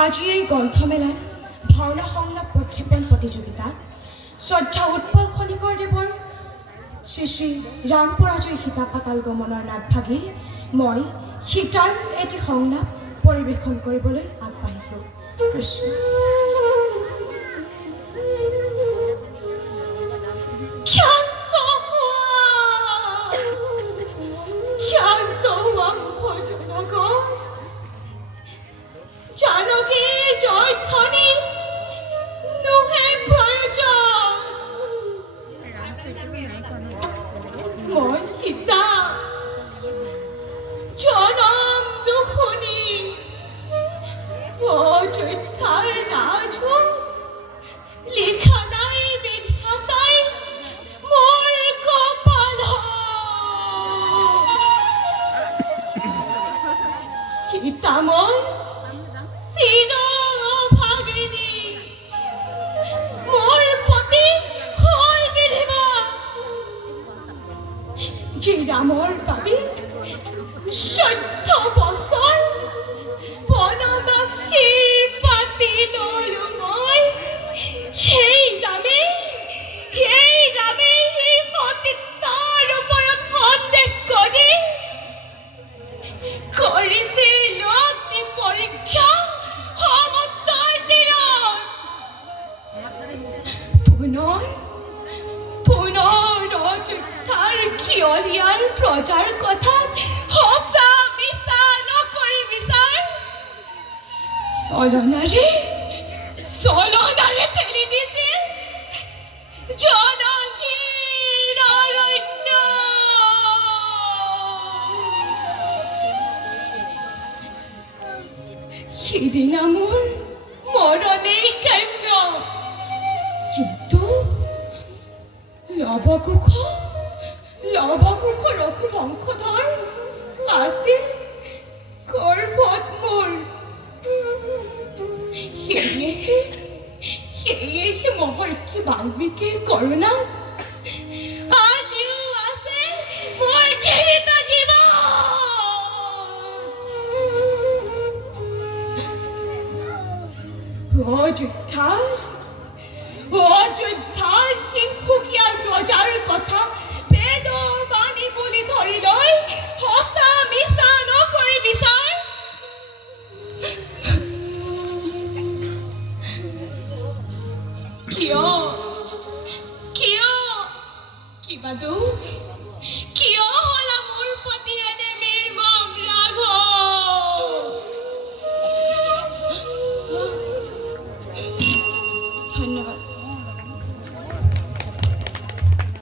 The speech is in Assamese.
আজি এই গ্ৰন্থমেলাত ভাওনা সংলাপ প্ৰক্ষেপণ প্ৰতিযোগিতাত শ্ৰদ্ধা উৎপল খনিকৰদেৱৰ শ্ৰী শ্ৰী ৰামপৰাজয় সীতা পাতাল গমনৰ নাটভাগী মই সীতাৰ এটি সংলাপ পৰিৱেশন কৰিবলৈ আগবাঢ়িছোঁ। কৃষ্ণ জানকী জয়ধ্বনি নুহে প্ৰয়োজন মই সীতা জনম দুখনি অযোধ্যাৰ ৰাজু লিখা নাই বিধাতাই মোৰ কপাল সীতা মই যে ৰামৰ বাবে 14 বছৰ বনবাসীৰ পাতি ললো মই সেই ৰামে সতীত্বৰ ওপৰত সন্দেহ কৰি কৰিছিল অগ্নি পৰীক্ষা সমুদ্ৰৰ তীৰত পুনৰ অযোধ্যাৰ খিয়লীয়াৰ প্ৰজাৰ কথাত সঁচা মিছা নকৰি বিচাৰ চলনাৰে ঠেলি দিছিল জননীৰ অৰণ্য। সিদিনা মোৰ মৰণেই কাম্য কিন্তু লৱকুশ ৰঘু বংশধৰ আছিল গৰ্ভত মোৰ। সেয়েহে মহৰ্ষি বাল্মীকিৰ কৰোণা আজিও আছে মোৰ ঘৃণিত জীৱন। অযোধ্যাৰ সিংহুকীয়াৰ প্ৰজাৰ কথা বেদবাণী বুলি ধৰি লৈ সঁচা মিছা নকৰি বিচাৰ কিয় কিবা দুখ